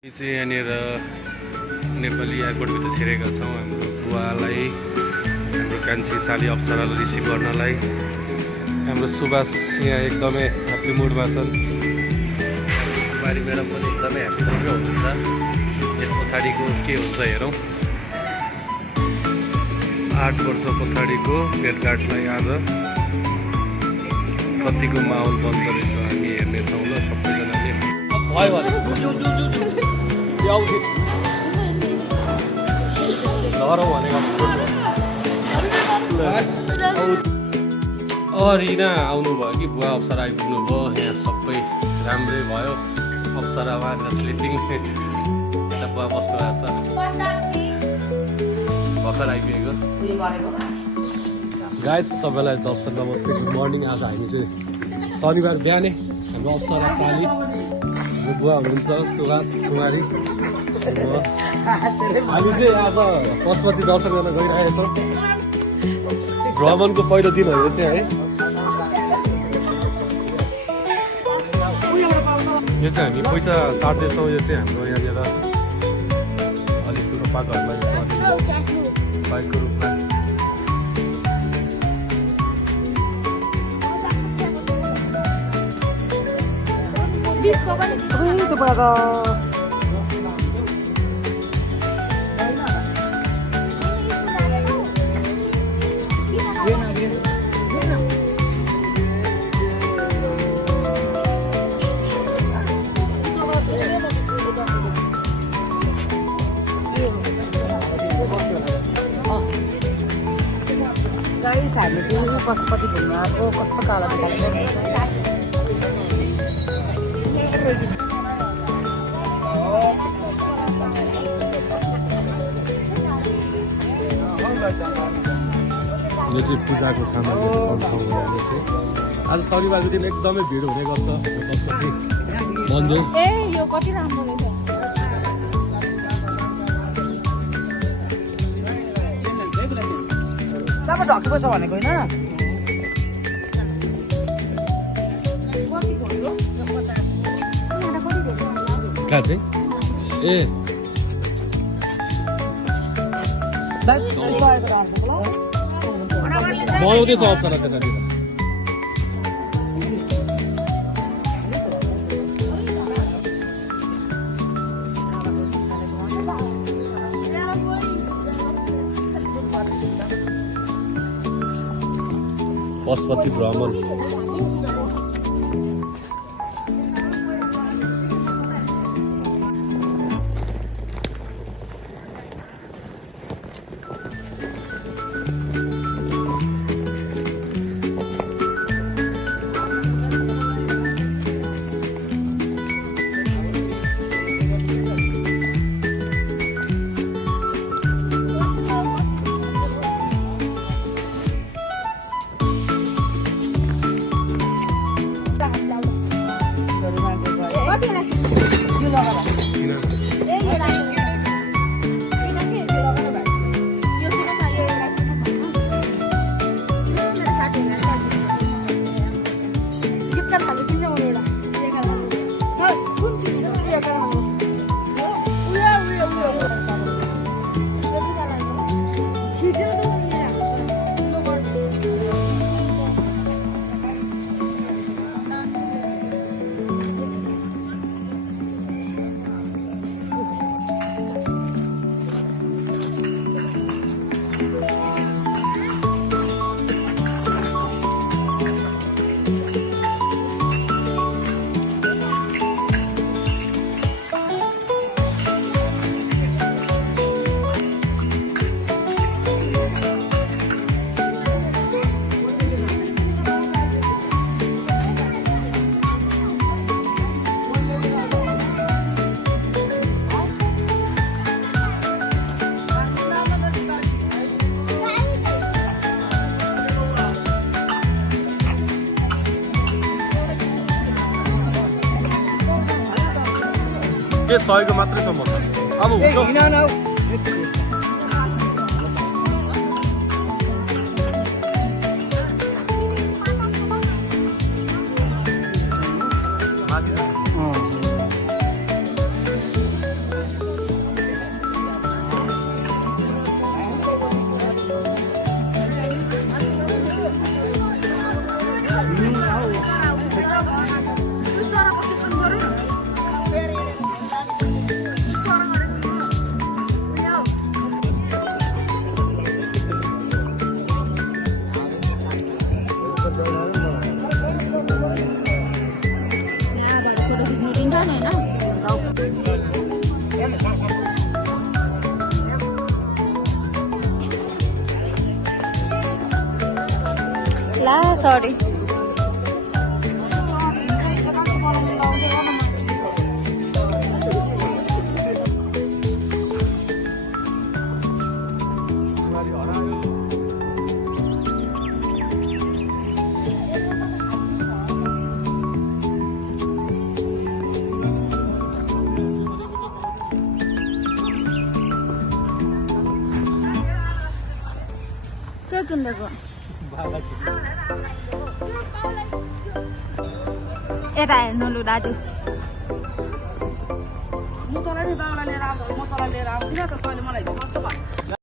चाहिँ यहाँनिर नेपाली एयरपोर्टभित्र छिरेका छौँ हाम्रो बुवालाई, हाम्रो कान्छी साली अप्सरालाई रिसिभ गर्नलाई। हाम्रो सुभाष यहाँ एकदमै ह्याप्पी मुडमा छन्। कुमारी म्याडम पनि एकदमै ह्याप्पी मुडमा हुनुहुन्छ। यस पछाडिको के हुन्छ हेरौँ। 8 वर्ष पछाडिको भेटघाटलाई आज कतिको माहौल बन्द रहेछ हामी हेर्नेछौँ ल सबैजनाले। भयो भने रिना आउनुभयो कि बुवा अप्सरा आइपुग्नु भयो। यहाँ सबै राम्रै भयो। अप्सरा उहाँ स्लिपिङ यता बुवा बस्नु भएको छ। भर्खर आइपुगेको गाइस सबैलाई दर्शन नमस्ते, गुड मर्निङ। आज हामी चाहिँ शनिबार बिहानै हाम्रो अप्सरा साली बुवा हुनुहुन्छ सुभाष कुमारी। हामी चाहिँ आज पशुपति दर्शन गर्न गइरहेका छौँ। भ्रमणको पहिलो दिन हो यो चाहिँ है। यो चाहिँ हामी पैसा साट्दैछौँ। यो चाहिँ हाम्रो यहाँनिर अलिक ठुलो पाकहरूलाई 100 को रूपमा। गाइस हामी चाहिँ पशुपति घुम्न आएको। कस्तो कालो यो चाहिँ पूजाको सामानहरू ठाउँ हो। चाहिँ आज शनिबारको दिन एकदमै भिड हुने गर्छ पशुपति मन्दिर। यो कति राम्रो रहेछ। ढकेको छ भनेको होइन। कहाँ चाहिँ ए बनाउँदैछ अप्सरा त्यतातिर। पशुपति भ्रमण के 100 को मात्रै छ मसा। अब हुन्छ सरी के किन्दैको यता हेर्नु लु दाजु म तँलाई नि बाबालाई लिएर आउँदा म तँलाई लिएर आउँदिनँ त तैँले मलाई कस्तो भयो